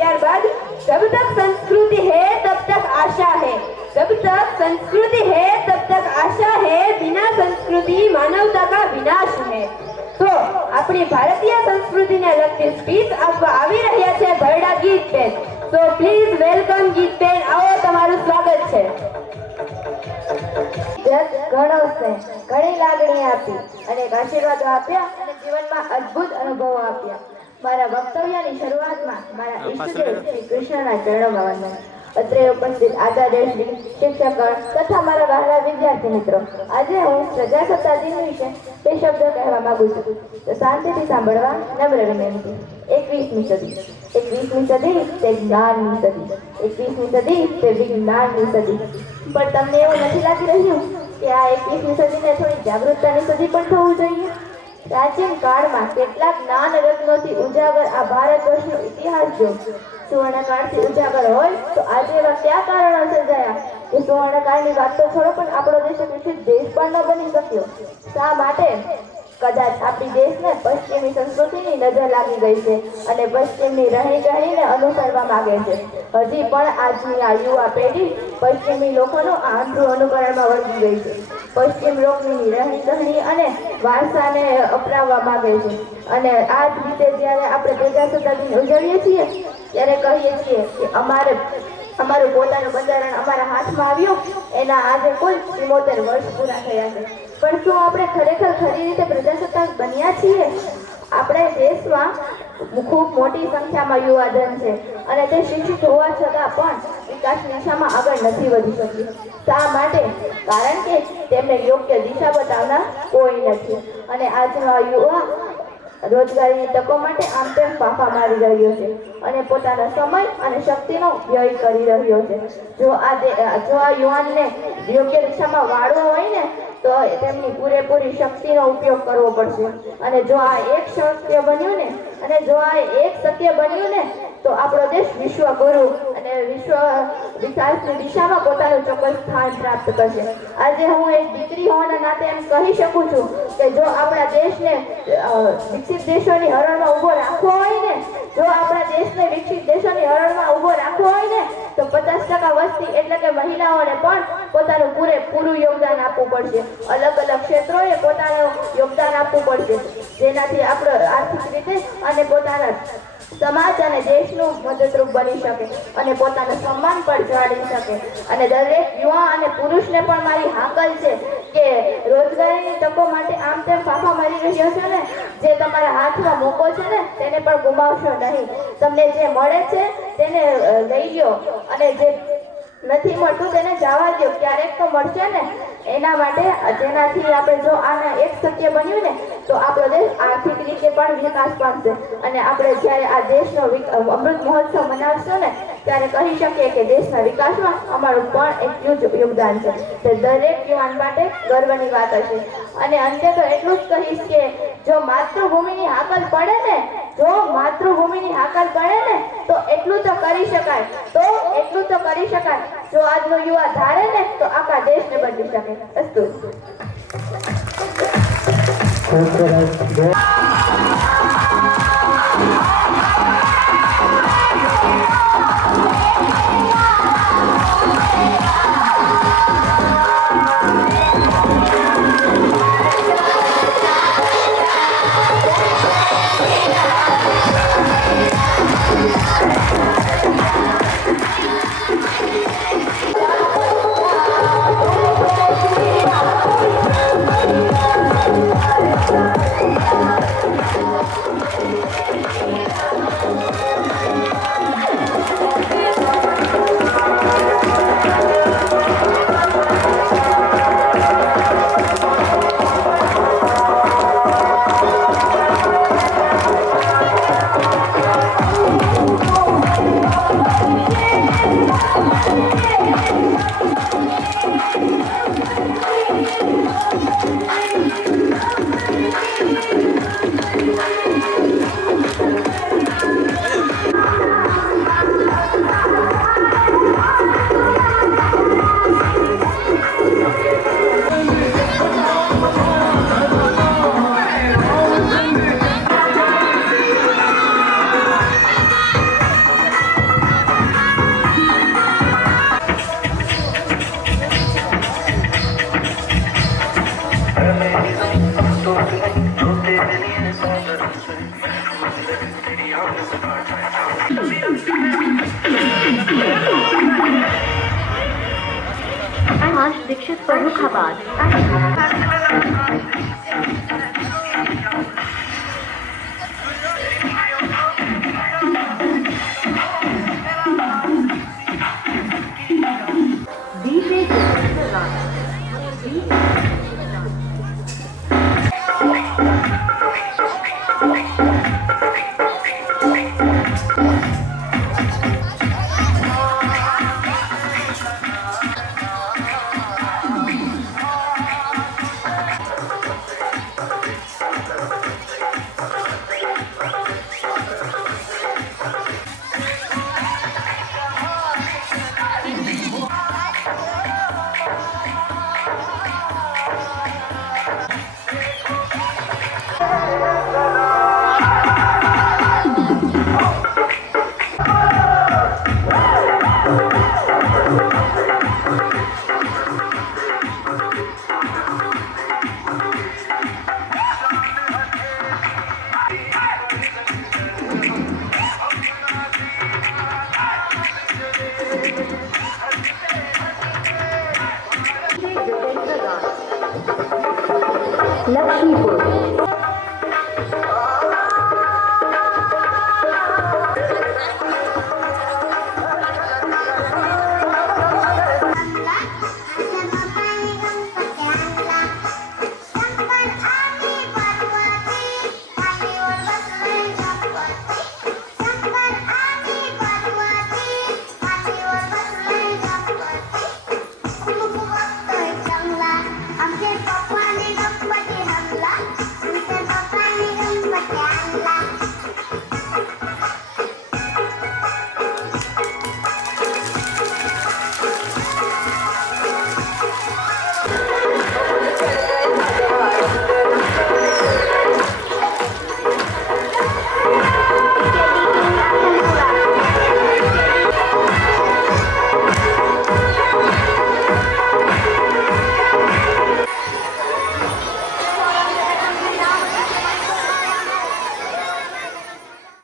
ત્યારબાદ જબ તક સંસ્કૃતિ હે, તબ તક આશા હે. જબ તક સંસ્કૃતિ હે, તબ તક આશા હે બિના સંસ્કૃતિ માનવતા કા વિનાશ હે. તો આપણી ભારતીય સંસ્કૃતિને લગતી સ્પીચ આપવા આવી રહ્યા છે ભરડા ગીત બેન. તો પ્લીઝ વેલકમ ગીત બેન. આવો, તમારું સ્વાગત છે. ઘણી લાગણી આપી અને આશીર્વાદો આપ્યા અને જીવનમાં અદભુત અનુભવો આપ્યા. મારા વક્તવ્યની શરૂઆતમાં મારા ઈષ્ટદેવ શ્રી કૃષ્ણના ચરણોમાં વંદન અત્રે ઉપસ્થિત આચાર્યશ્રી શિક્ષકગણ તથા મારા વહાલા વિદ્યાર્થી મિત્રો. આજે હું પ્રજાસત્તાક દિન વિશે બે શબ્દો કહેવા માંગુ છું. તો શાંતિથી સાંભળવા નમ્ર વિનંતી. એકવીસમી સદી. એકવીસમી સદી તે જ્ઞાનની સદી. એકવીસમી સદી તે વિજ્ઞાનની સદી. પણ તમને એવું નથી લાગી રહ્યું કે આ એકવીસમી સદીને થોડી જાગૃતતાની સદી પણ થવું જોઈએ? પ્રાચીન કાળમાં કેટલાક જ્ઞાન રત્નોથી ઉજાગર આ ભારત વર્ષનો ઇતિહાસ જો. સુવર્ણકાળથી ઉજાગર હોય તો આજે એવા કયા કારણો સર્જાયા કે સુવર્ણકાળની વાત તો છોડો, પણ આપણો દેશ એક વિકસિત દેશ પણ ન બની શક્યો. શા માટે? કદાચ આપણી દેશને પશ્ચિમી સંસ્કૃતિની નજર લાગી ગઈ છે અને પશ્ચિમની રહી ગણીને અનુસરવા માંગે છે. હજી પણ આજની આ યુવા પેઢી પશ્ચિમી લોકોનું આંધળું અનુકરણમાં વળગી ગઈ છે. પશ્ચિમ લોકની રહેણી અને વારસાને અપનાવવા માંગે છે. અને આ જ રીતે જ્યારે આપણે પ્રજાસત્તાક દિન ઉજવીએ છીએ, ત્યારે કહીએ છીએ કે અમારે, અમારું પોતાનું બંધારણ અમારા હાથમાં આવ્યું. એના આજે કુલ ચુમ્મોતેર વર્ષ પૂરા થયા છે. પણ શું આપણે ખરેખર ખરી રીતે પ્રજાસત્તાક બન્યા છીએ, આપણે દેશમાં ખૂબ મોટી સંખ્યામાં યુવાધન છે અને તે શિક્ષિત હોવા છતાં પણ વિકાસ દિશામાં આગળ નથી વધી શકી શા માટે કારણ કે તેમને યોગ્ય દિશા બતાવનાર કોઈ નથી. અને આજનો યુવા રોજગારીની તકો માટે આમ તેમ ફાંફા મારી રહ્યો છે અને પોતાનો સમય અને શક્તિનો વ્યય કરી રહ્યો છે. જો આ જો આ યુવાનને યોગ્ય દિશામાં વાળવો હોય ને, તો તેમની પૂરેપૂરી શક્તિનો ઉપયોગ કરવો પડશે. અને જો આ એક સત્ય બન્યું ને, અને જો આ એક સત્ય બન્યું ને, તો આપણો દેશ વિશ્વગુરુ વિશ્વ વિકાસની દિશામાં પોતાનું ચોક્કસ સ્થાન પ્રાપ્ત કરશે. આજે હું એક દીકરી હોવાના નાતે એમ કહી શકું છું કે જો આપણા દેશને વિકસિત દેશોની હરણમાં ઊભો રાખવો હોય ને, જો આપણા દેશને વિકસિત દેશોની હરણમાં ઊભો રાખવો હોય ને, તો પચાસ ટકા વસ્તી એટલે કે મહિલાઓને પણ પોતાનું પૂરેપૂરું યોગદાન આપવું પડશે. અલગ અલગ ક્ષેત્રોએ પોતાનું યોગદાન આપવું પડશે. જેનાથી આપણો આર્થિક રીતે અને પોતાના સમાજ અને દેશનું મદદરૂપ બની શકે અને પોતાનું સન્માન પણ જાળવી શકે. અને દરેક યુવા અને પુરુષને પણ મારી હાકલ છે કે રોજગારીની તકો માટે આમ તેમ ફાફા મારી રહ્યો છે ને, જે તમારા હાથમાં મોકો છે ને, તેને પણ ગુમાવશો નહીં. તમને જે મળે છે, તેને લઈ લ્યો. અને જે નથી મળતું, તેને જવા દો ક્યારેક તો મળશે ને એના માટે જેનાથી આપણે જો આના એક સત્ય બન્યું ને, તો આપણો દેશ આર્થિક રીતે પણ વિકાસ પામશે. અને આપણે જ્યારે આ દેશનો અમૃત મહોત્સવ મનાવશું ને, ત્યારે કહી શકીએ કે દેશના વિકાસમાં અમારું પણ એક જ યોગદાન છે. તે દરેક યુવાન માટે ગર્વની વાત હશે. અને અંતે તો એટલું જ કહીશ કે જો માતૃભૂમિની હાકલ પડે ને, જો માતૃભૂમિની હાકલ પડે ને, તો એટલું તો કરી શકાય. તો એટલું તો કરી શકાય. જો આજનો યુવા ધારે ને, તો આખા દેશને બદલી શકે. અસ્તુ. સુભાષ દીક્ષિત પ્રમુખાબાદ